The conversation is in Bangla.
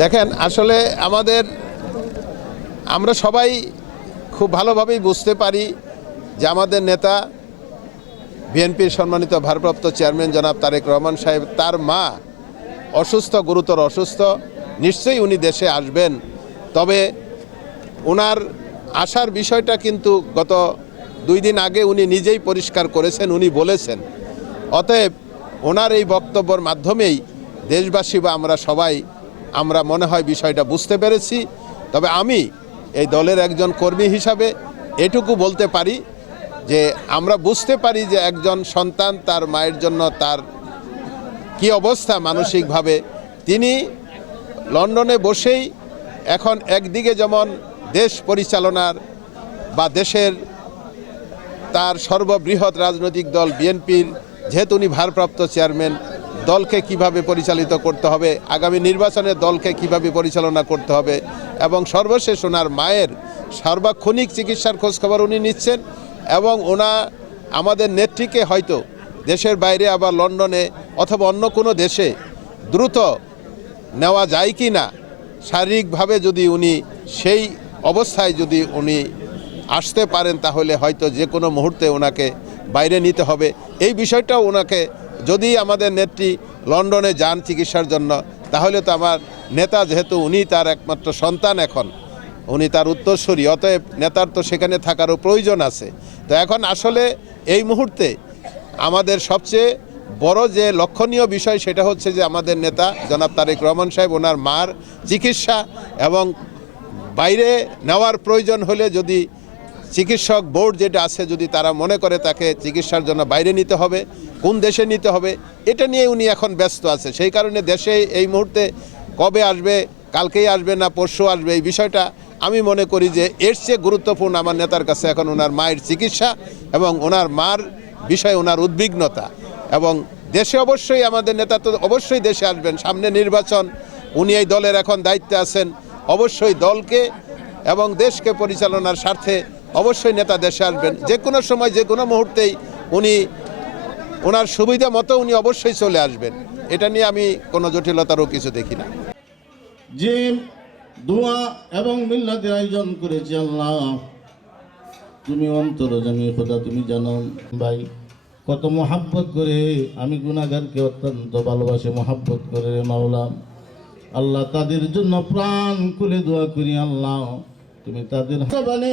দেখেন, আসলে আমাদের, আমরা সবাই খুব ভালোভাবেই বুঝতে পারি যে আমাদের নেতা বিএনপির সম্মানিত ভারপ্রাপ্ত চেয়ারম্যান জনাব তারেক রহমান সাহেব, তার মা অসুস্থ, গুরুতর অসুস্থ, নিশ্চয়ই উনি দেশে আসবেন। তবে ওনার আসার বিষয়টা কিন্তু গত দুই দিন আগে উনি নিজেই পরিষ্কার করেছেন, উনি বলেছেন। অতএব ওনার এই বক্তব্যর মাধ্যমেই দেশবাসী বা আমরা সবাই আমরা মনে হয় বিষয়টা বুঝতে পেরেছি। তবে আমি এই দলের একজন কর্মী হিসাবে এটুকু বলতে পারি যে আমরা বুঝতে পারি যে একজন সন্তান তার মায়ের জন্য তার কি অবস্থা মানসিকভাবে। তিনি লন্ডনে বসেই এখন একদিকে যেমন দেশ পরিচালনার বা দেশের তার সর্ববৃহৎ রাজনৈতিক দল বিএনপির, যেহেতু উনি ভারপ্রাপ্ত চেয়ারম্যান দলকে কীভাবে পরিচালিত করতে হবে, আগামী নির্বাচনে দলকে কীভাবে পরিচালনা করতে হবে এবং সর্বশেষ ওনার মায়ের সার্বক্ষণিক চিকিৎসার খোঁজখবর উনি নিচ্ছেন এবং ওনা আমাদের নেত্রীকে হয়তো দেশের বাইরে আবার লন্ডনে অথবা অন্য কোনো দেশে দ্রুত নেওয়া যায় কি না, শারীরিকভাবে যদি উনি সেই অবস্থায় যদি উনি আসতে পারেন তাহলে হয়তো যে কোনো মুহূর্তে ওনাকে বাইরে নিতে হবে। এই বিষয়টাও ওনাকে যদি আমাদের নেত্রী লন্ডনে যান চিকিৎসার জন্য, তাহলে তো আমার নেতা যেহেতু, উনি তার একমাত্র সন্তান এখন। উনি তার উত্তরসূরি, অতএব নেতার তো সেখানে থাকারও প্রয়োজন আছে। তো এখন আসলে এই মুহূর্তে আমাদের সবচেয়ে বড় যে লক্ষণীয় বিষয়, সেটা হচ্ছে যে আমাদের নেতা জনাব তারেক রহমান সাহেব, ওনার মার চিকিৎসা এবং বাইরে নেওয়ার প্রয়োজন হলে যদি চিকিৎসক বোর্ড যেটা আছে, যদি তারা মনে করে তাকে চিকিৎসার জন্য বাইরে নিতে হবে, কোন দেশে নিতে হবে, এটা নিয়ে উনি এখন ব্যস্ত আছে। সেই কারণে দেশে এই মুহূর্তে কবে আসবে, কালকেই আসবে না, পরশু আসবে, এই বিষয়টা আমি মনে করি যে এর চেয়ে গুরুত্বপূর্ণ আমার নেতার কাছে এখন ওনার মায়ের চিকিৎসা এবং ওনার মার বিষয়ে ওনার উদ্বিগ্নতা। এবং দেশে অবশ্যই, আমাদের নেতা তো অবশ্যই দেশে আসবেন। সামনে নির্বাচন, উনি এই দলের এখন দায়িত্বে আছেন। অবশ্যই দলকে এবং দেশকে পরিচালনার স্বার্থে অবশ্যই নেতা দেশে আসবেন। যে কোনো সময়, যে কোনো মুহূর্তেই উনি, ওনার সুবিধা মতো উনি অবশ্যই চলে আসবেন। এটা নিয়ে আমি কোনো জটিলতারও কিছু দেখি না। যে দোয়া এবং মিল্লাতের আয়োজন করেছে আল্লাহ। তুমি অন্তর জানি খোদা, তুমি জানো ভাই, কত মহাব্বত করে আমি গুণাগারকে অত্যন্ত ভালোবাসে, মহাব্বত করে রে মাওলা। আল্লাহ তাদের জন্য প্রাণ খুলে দোয়া করি আল্লাহ। তুমি তাদের জবানে